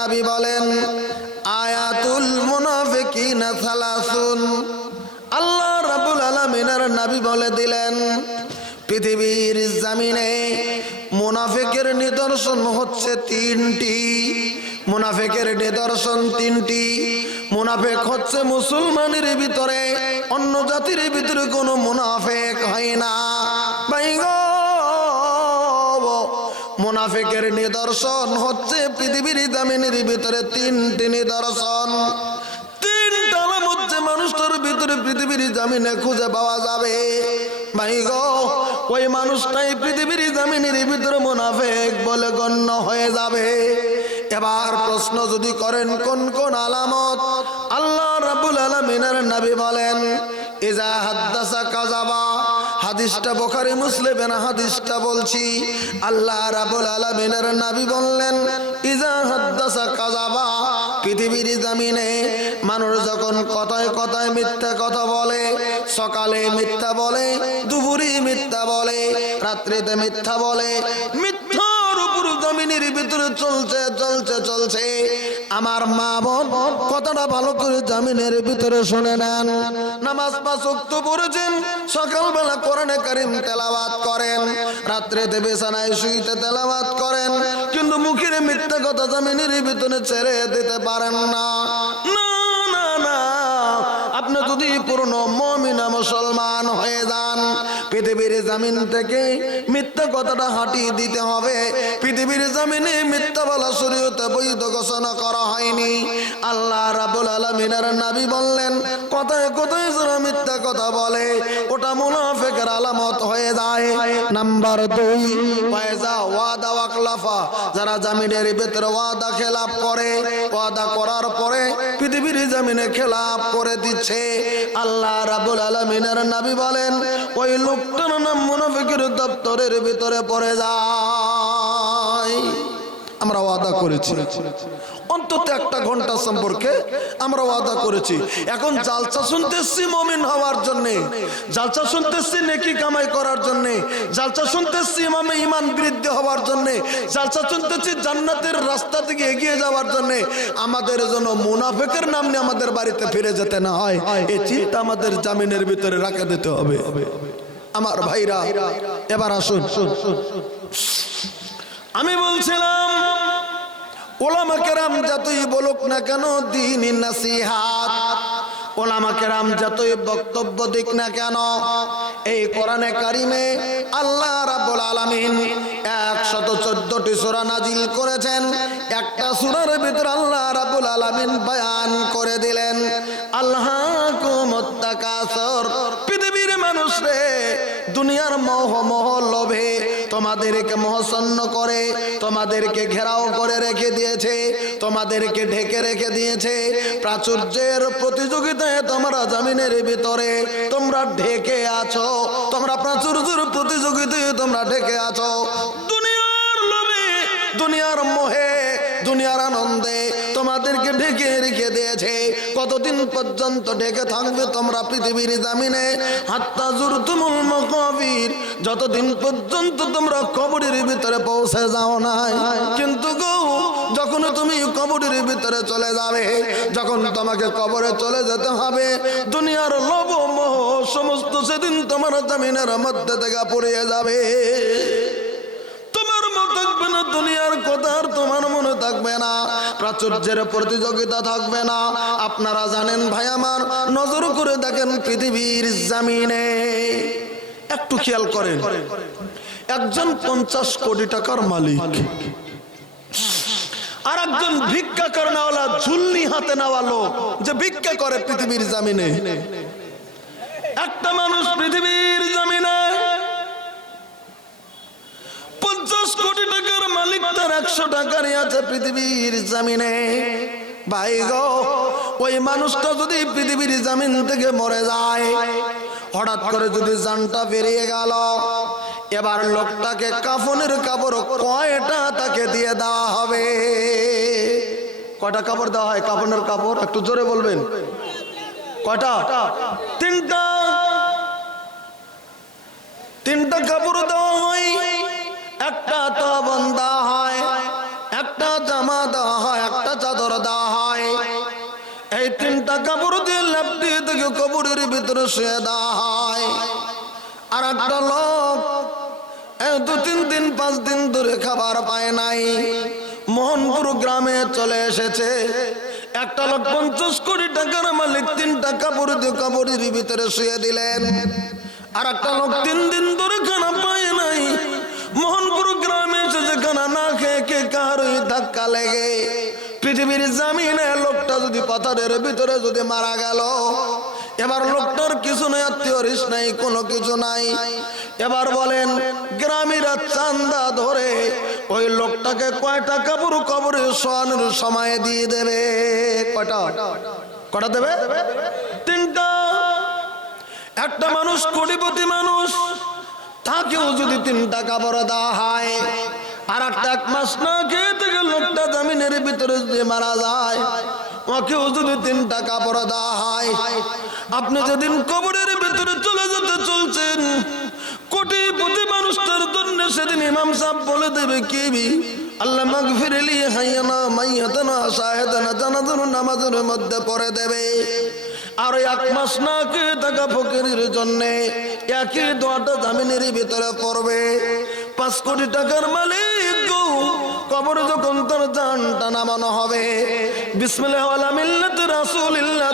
নবী বলেন, আয়াতুল সালাসুন। আল্লাহ রাব্বুল আলামিনের বলে দিলেন, পৃথিবীর মুনাফিকের নিদর্শন হচ্ছে তিনটি। মুনাফিকের নিদর্শন তিনটি। মুনাফেক হচ্ছে মুসলমানের ভিতরে, অন্য জাতির ভিতরে কোনো মুনাফেক হয় না। বাইগো মুনাফিকের নিদর্শন হচ্ছে পৃথিবীর জামিনের ভিতরে তিনটি নিদর্শন। তিনটা হচ্ছে মানুষটার ভিতরে পৃথিবীর জামিনে খুঁজে পাওয়া যাবে। ভাই গো, ওই মানুষটাই পৃথিবীর জামিনের ভিতরে মুনাফেক বলে গণ্য হয়ে যাবে। এবার প্রশ্ন যদি করেন, কোন কোন আলামত? আল্লাহ রাব্বুল আলামিনের নবী বলেন এজা হাদ্দাসা কাজাবা হাদিসটা বোখারি মুসলিমের হাদিসটা বলছি। আল্লাহ রাবুল আলমিনের নাবি বললেন ইজা হাদ্দাসা কাজাবা পৃথিবীর জামিনে মানুষ যখন কথায় কথায় মিথ্যা কথা বলে, সকালে মিথ্যা বলে, দুপুরে মিথ্যা বলে, রাত্রিতে মিথ্যা বলে জমিনের ভিতরে চলছে চলছে চলছে। আমার মা বোন, কথাটা ভালো করে জামিনের ভিতরে শুনে নেন। নামাজ পাঁচ ওয়াক্ত পড়েছেন, সকালবেলা কোরআনে কারিম তেলাওয়াত করেন। রাত্রেতে বিছানায় শুইতে তেলাওয়াত করেন, কিন্তু মুখের মিথ্যা কথা জামিনের ভিতরে ছেড়ে দিতে পারেন না। না আপনি যদি পূর্ণ মমিনা মুসলমান হয়ে যান, পৃথিবীর জামিন থেকে মিথ্যা কথাটা হাঁটিয়ে দিতে হবে। পৃথিবীর জামিনে মিথ্যা বলা শরীয়তে বৈধ ঘোষণা করা হয়নি। আল্লাহ রাবুল আলমিনের নাবি বললেন, কথায় কথায় যারা মিথ্যা কথা বলে, ওটা মুনাফেকের আলামত হয়ে যায়। নাম্বার দুই পয়সা ওয়াদা, ওয়াকলাফা। যারা জামিনের ভিতরে ওয়াদা খেলাপ করে, ওয়াদা করার পরে পৃথিবীর জামিনে খেলাপ করে দিচ্ছে। আল্লাহ রাবুল আলমিনের নাবি বলেন, ওই লোকটার নাম মুনাফিকের দপ্তরের ভিতরে পড়ে যায়। আমরা ওয়াদা করেছি। অন্তত একটা ঘণ্টা সম্পর্কে আমরা ওয়াদা করেছি। এখন জালসা শুনতেছি মমিন হওয়ার জন্য। জালসা শুনতেছি নেকি কামাই করার জন্য। জালসা শুনতেছি ইমামে ইমান বৃদ্ধি হওয়ার জন্য। জালসা শুনতেছি জান্নাতের রাস্তা থেকে এগিয়ে যাওয়ার জন্য। আমাদের জন্য মুনাফেকের নাম নিয়ে আমাদের বাড়িতে ফিরে যেতে না হয় এই চিন্তা আমাদের জামিনের ভিতরে রাখা দিতে হবে। আমার ভাইরা, এবার আসুন। আমি বলছিলাম, ওলামা কেরাম যতই বলুক না কেন দিন নাসিহাত। যতই বক্তব্য দিক না কেন, এই কোরআনে কারিমে আল্লাহ রাব্বুল আলামিন একশত চোদ্দটি সূরা নাজিল করেছেন। একটা সূরার ভিতর আল্লাহ রাব্বুল আলামিন বয়ান করে দিলেন, আল্লাহ কুমত্তাকাসর পৃথিবীর মানুষ রে দুনিয়ার মোহ মোহ লোভে তোমাদেরকে মোহসন্ন করে, তোমাদেরকে ঘেরাও করে রেখে দিয়েছে, তোমাদেরকে ঢেকে রেখে দিয়েছে। প্রাচুর্যের প্রতিযোগিতায় তোমরা জামিনের ভিতরে তোমরা ঢেকে আছো, তোমরা প্রাচুর্যের প্রতিযোগিতায় তোমরা ঢেকে আছো। দুনিয়ার লোভে, দুনিয়ার মোহে, দুনিয়ার আনন্দে তোমাদেরকে ঢেকে রেখে দিয়েছে। কতদিন পর্যন্ত ঢেকে থাকবে তোমরা পৃথিবীর জামিনে? হাত্তা জুর তুমুল মকবির। যতদিন পর্যন্ত তোমরা কবরের ভিতরে পৌঁছে যাও নাই। কিন্তু গো, যখন তুমি কবরের ভিতরে চলে যাবে, যখন তোমাকে কবরে চলে যেতে হবে, দুনিয়ার লোভ মোহ সমস্ত সেদিন তোমার জামিনের মধ্যে থেকে পড়িয়ে যাবে। তোমার না দুনিয়ার কথা আর তোমার মনে থাকবে না, প্রাচুর্যের প্রতিযোগিতা থাকবে না। আপনারা জানেন ভাই আমার, নজর করে দেখেন পৃথিবীর জামিনে। একটু খেয়াল করেন, একজন পঞ্চাশ কোটি টাকার মালিক, আর একজন ভিক্ষা করে নেওয়ালা ঝুলনি হাতে নেওয়া লোক, যে ভিক্ষা করে পৃথিবীর জামিনে। একটা মানুষ পৃথিবীর একশো টাকারই আছে পৃথিবীর জামিনে। ভাই গো, ওই মানুষটা যদি পৃথিবীর জামিন থেকে মরে যায়, হঠাৎ করে যদি জানটা বেরিয়ে গেল, এবার লোকটাকে কাফনের কাপড় কয়টা তাকে দিয়ে দেওয়া হবে? কয়টা কাপড় দেওয়া হয় কাফনের কাপড়? একটু জোরে বলবেন। কয়টা? তিনটা। তিনটা কাপড় দেওয়া হয়। একটা তো বন্ধা হয়, একটা জামা দেওয়া হয়, একটা চাদর দেওয়া হয়। এই তিনটা কাপড় দিয়ে ল্যাপটিয়ে থেকে কবরের ভিতরে শুয়ে দেওয়া হয়। আর একটা লোক দু তিন দিন, পাঁচ দিন ধরে খাবার পায় নাই। মোহনপুর গ্রামে চলে এসেছে। একটা লোক পঞ্চাশ কোটি টাকার মালিক তিনটা কাপড় দিয়ে কাপড়ের ভিতরে শুয়ে দিলেন। আর একটা লোক তিন দিন ধরে খানা খেয়ে কে কার ওই ধাক্কা লেগে পৃথিবীর জামিনে লোকটা যদি পাথরের ভিতরে যদি মারা গেল, এবার লোকটার কিছু আত্মীয় নাই, কোনো কিছু নাই। এবার বলেন, গ্রামীরা চান্দা ধরে ওই লোকটাকে কয়টা কাপড় সময় দিয়ে দেবে? কয়টা? কটা দেবে? তিনটা। একটা মানুষ কোটিপতি মানুষ, তাকেও যদি তিনটা কাপড় দেওয়া হয় আর একটা এক মাস না খেয়ে থেকে লোকটা জামিনের ভিতরে যদি মারা যায় ওকেও যদি তিনটা কাপড় দেওয়া হয় আপনি যেদিন কবরের ভিতরে চলে যেতে চলছেন, কোটিপতি মানুষটার জন্য সেদিন ইমাম সাহেব বলে দেবে কি আল্লাহ মাগফিরলি হাইয়ানা, মাইয়াতানা, শাহেদানা, জানাজান নামাজের মধ্যে পড়ে দেবে। আর এক মাস না কে থাকা ফকিরের জন্য একই দোয়াটা জামিনের ভিতরে পড়বে। পাঁচ কোটি টাকার মালিক গো। কবর যখন তার জানটা নামানো হবে, বিসমিল্লাহ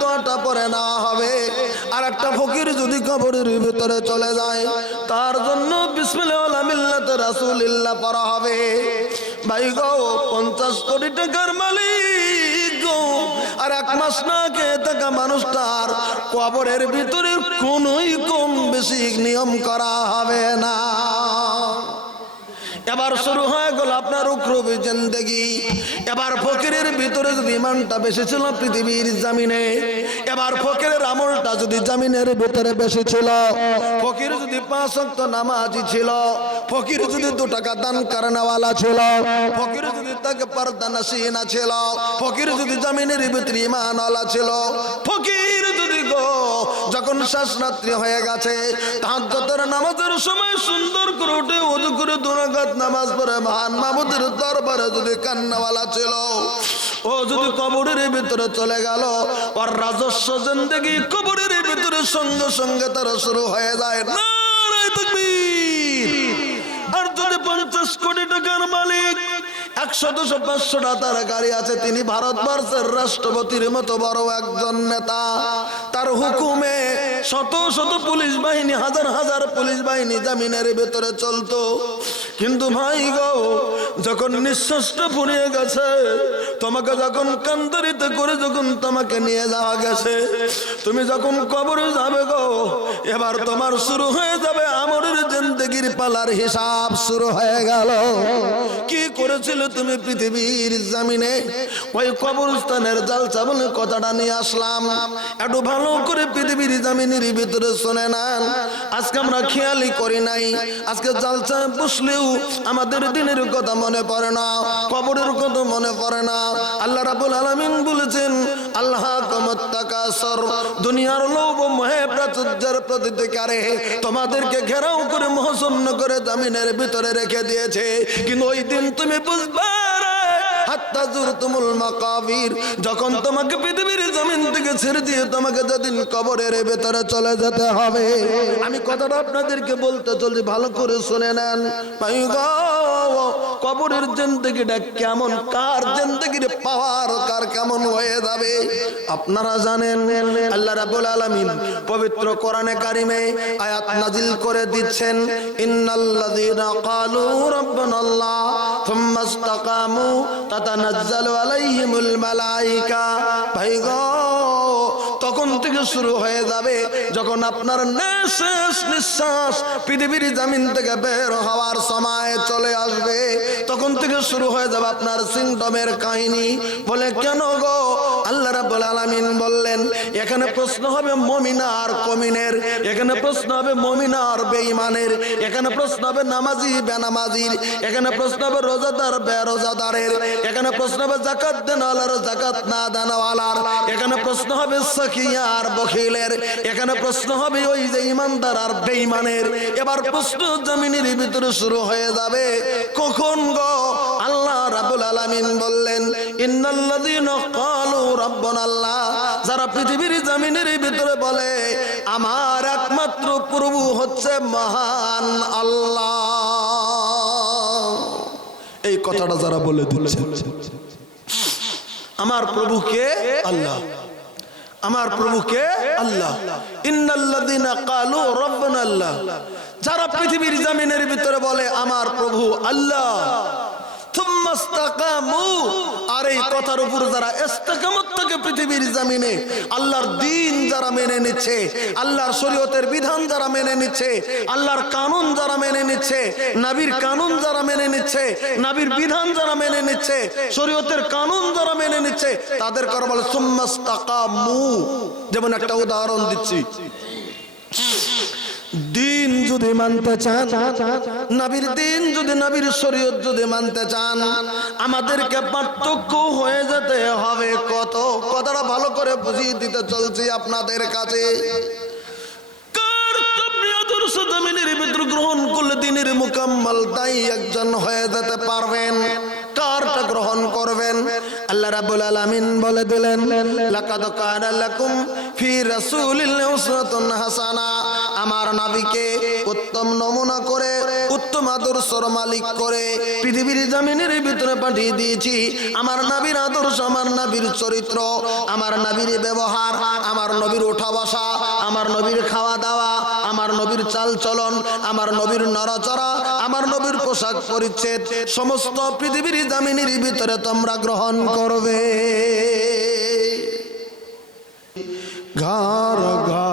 দোয়াটা পরে না হবে। আর একটা ফকির যদি কবরের ভিতরে চলে যায়, তার জন্য বিসমিল্লাহ রাসূলিল্লাহ পড়া হবে। ভাই গো, পঞ্চাশ কোটি টাকার মালিক গো। আর এক মাস না খেয়ে থাকা মানুষটার কবরের ভিতরে কোনোই কম বেশি নিয়ম করা হবে না। এবার শুরু হয়ে গেল আপনার উক্রবি জিন্দগি। এবার ফকিরের ভিতরে যদি ইমানটা বেশি ছিল পৃথিবীর জামিনে, এবার ফকিরের আমলটা যদি জামিনের ভিতরে বেশি ছিল, ফকির যদি পাঁচ অক্ত নামাজি ছিল, ফকির যদি দু টাকা দান কারণওয়ালা ছিল, ফকির যদি তাকে পর্দা নাসিনা ছিল, ফকির যদি জামিনের ভিতরে ইমানওয়ালা ছিল, ফকির যদি গো, যখন শেষ রাত্রি হয়ে গেছে তাহাজ্জতের নামাজের সময় সুন্দর করে উঠে উদু করে দুরাকাত নামাজ পড়ে মহান মাহমুদের দরবারে যদি কান্নাওয়ালা ছিল, ও যদি কবরের ভিতরে চলে গেল, ওর রাজস্ব জিন্দগি কবরের ভিতরে সঙ্গে সঙ্গে তার শুরু হয়ে যায়। তাকবীর। আর যদি পঞ্চাশ কোটি টাকার মালিক তিনি ভারতবর্ষের রাষ্ট্রপতির মতো বড় একজন নেতা। তার হুকুমে শত শত পুলিশ বাহিনী, হাজার হাজার পুলিশ বাহিনী জামিনের ভেতরে চলতো। কিন্তু ভাই গো যখন নিঃশ্বাসটা পড়ে গেছে তোমাকে যখন কান্দারিতে করে যখন তোমাকে নিয়ে যাওয়া গেছে, তুমি যখন কবরে যাবে গো, এবার তোমার শুরু হয়ে যাবে আমরের জিন্দগির পালার হিসাব শুরু হয়ে গেল। কি করেছিল তুমি পৃথিবীর জামিনে? ওই কবরস্থানের জালসা বলে কথাটা নিয়ে আসলাম। একটু ভালো করে পৃথিবীর জামিনের ভিতরে শোনে না আজকে আমরা খেয়ালই করি নাই। আজকে জালসা বসলেও আমাদের দিনের কথা মনে পড়ে না, কবরের কথা মনে পড়ে না। আল্লাহ রাবুল আলমিন বলেছেন, আল্লাহ দুনিয়ার লোভ মোহে প্রাচুর্যের প্রতিকারে তোমাদেরকে ঘেরাও করে মহসন্ন করে জামিনের ভিতরে রেখে দিয়েছে। কিন্তু ওই দিন তুমি বুঝবে যখন তোমাকে পৃথিবীর জমিন থেকে ছেড়ে দিয়ে তোমাকে যেদিন কবরের ভেতরে চলে যেতে হবে। আমি কথাটা আপনাদেরকে বলতে চলছি, ভালো করে শুনে নেন। কবরের জিন্দগিটা কেমন? কার জিন্দগির পাওয়ার? কার কেমন হয়ে যাবে? আপনারা জানেন, আল্লাহ রাব্বুল আলামিন পবিত্র কোরআনে কারিমে আয়াত নাজিল করে দিচ্ছেন, ইন্নাল্লাযীনা ক্বালু রাব্বানাল্লাহ থুম্মা ইসতাকামু তাতানাজ্জালু আলাইহিমুল মালাইকা ভাই গো তখন থেকে শুরু হয়ে যাবে। যখন আপনার নিঃশ্বাস নিঃশ্বাস পৃথিবীর জামিন থেকে বের হওয়ার সময় চলে আসবে, তখন থেকে শুরু হয়ে যাবে আপনার সিংডমের কাহিনী। বলে, কেন গো? আল্লাহ রাব্বুল আলামিন বললেন, এখানে প্রশ্ন হবে মমিনা আর কমিনের, এখানে প্রশ্ন হবে মমিনা আর বেঈমানের, এখানে প্রশ্ন হবে নামাজি, বেনামাজির, এখানে প্রশ্ন হবে রোজাদার, বেরোজাদারের, এখানে প্রশ্ন হবে জাকাত দেনওয়ালার জাকাত না দেনওয়ালার, এখানে প্রশ্ন হবে সখিয়া আর বখিলের, এখানে প্রশ্ন হবে ওই যে ইমানদার আর বেঈমানের। এবার প্রশ্ন জমিনের ভিতরে শুরু হয়ে যাবে। কখন গো? আল্লাহ রাবুল আলামিন বললেন যারা পৃথিবীর জমিনের ভিতরে বলে, আমার একমাত্র প্রভু হচ্ছে মহান আল্লাহ। এই কথাটা যারা বলে দিচ্ছে, আমার প্রভুকে আল্লাহ। আমার প্রভুকে আল্লাহ। ইন্নাল্লাযীনা ক্বালু রাব্বানা আল্লাহ যারা পৃথিবীর জমিনের ভিতরে বলে, আমার প্রভু আল্লাহ। আর এই কথার উপর যারা থাকে পৃথিবীর জমিনে, আল্লাহর দিন যারা মেনে নিচ্ছে, আল্লাহর শরীয়তের বিধান যারা মেনে নিচ্ছে, আল্লাহর কানুন যারা মেনে নিচ্ছে, নবীর কানুন যারা মেনে নিচ্ছে, নবীর বিধান যারা মেনে নিচ্ছে, শরীয়তের কানুন যারা মেনে নিচ্ছে, তাদের কথা বলে যেমন একটা উদাহরণ দিচ্ছি। দিন যদি মানতে চান, নবীর দিন যদি নবীর শরীয়ত যদি মানতে চান, আমাদেরকে পার্থক্য হয়ে যেতে হবে। কত কথাটা ভালো করে বুঝিয়ে দিতে চলছি আপনাদের কাছে। গ্রহণ করলে তাই একজন হয়ে যেতে পারবেন? কারটা গ্রহণ করবেন? আল্লাহ বলে দিলেন হাসানা। আমার নবীকে উত্তম নমুনা করে, উত্তম আদর্শর মালিক করে পৃথিবীর জমিনের ভিতরে পাঠিয়ে দিয়েছি। আমার নবীর আদর্শ, আমার নবীর চরিত্র, আমার নবীর ব্যবহার, আমার নবীর ওঠা বসা, আমার নবীর খাওয়া দাওয়া, আমার নবীর চাল চলন, আমার নবীর নড়াচড়া, আমার নবীর পোশাক পরিচ্ছেদ, সমস্ত পৃথিবীর জামিনের ভিতরে তোমরা গ্রহণ করবে। ঘর ঘর।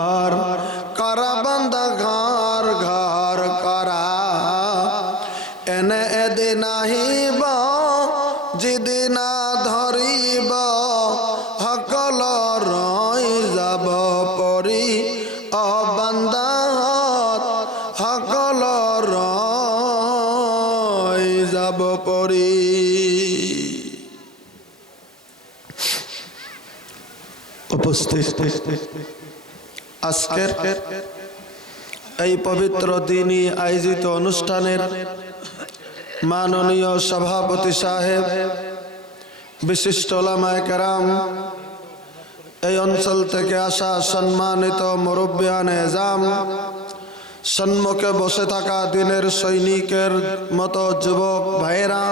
উপস্থিত। আজকের এই পবিত্র দিনই আয়োজিত অনুষ্ঠানের মাননীয় সভাপতি সাহেব, বিশিষ্ট ওলামায়ে কেরাম, এই অঞ্চল থেকে আসা সম্মানিত মুরব্বিয়ান এজাম, সম্মুখে বসে থাকা দিনের সৈনিকের মতো যুবক ভাইয়েরা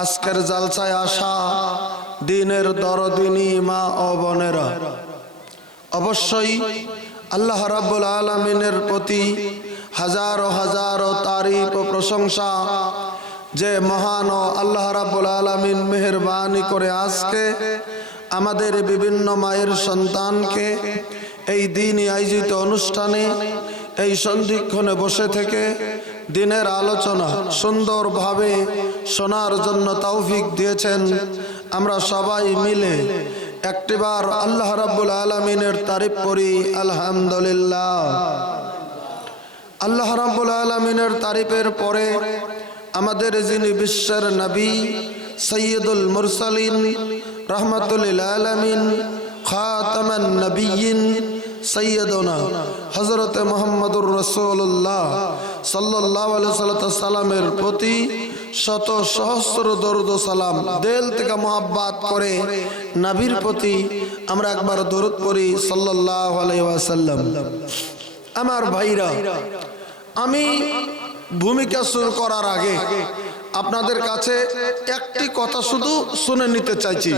আজকের জালসায় আসা দিনের দরদিনী মা ও অবশ্যই আল্লাহ রাব্বুল আলমিনের প্রতি হাজারো হাজারো তারিফ ও প্রশংসা যে মহান ও আল্লাহ রাব্বুল আলমিন মেহরবানি করে আজকে আমাদের বিভিন্ন মায়ের সন্তানকে এই দিনই আয়োজিত অনুষ্ঠানে, এই সন্ধিক্ষণে বসে থেকে দিনের আলোচনা সুন্দরভাবে শোনার জন্য তৌফিক দিয়েছেন। আমরা সবাই মিলে একটিবার আল্লাহ রাব্বুল আলমিনের তারিফ করি, আলহামদুলিল্লাহ। আল্লাহ রাব্বুল আলমিনের তারিফের পরে আমাদের যিনি বিশ্বের নবী, সৈয়দুল মুরসালিন রহমতুল্লিল আলমিন, খাতামান নবীন সৈয়দনা হজরত মোহাম্মদুর রসুল্লাহ সাল্লাহ সাল্লামের প্রতি শত সহস্র দরুদ সালাম দেল থেকে মোহাব্বাত করে নাবির প্রতি আমরা একবার দরুদ করি সাল্লাহ আলাইসাল্লাম আমার ভাইরা, আমি ভূমিকা শুরু করার আগে আপনাদের কাছে একটি কথা শুধু শুনে নিতে চাইছি।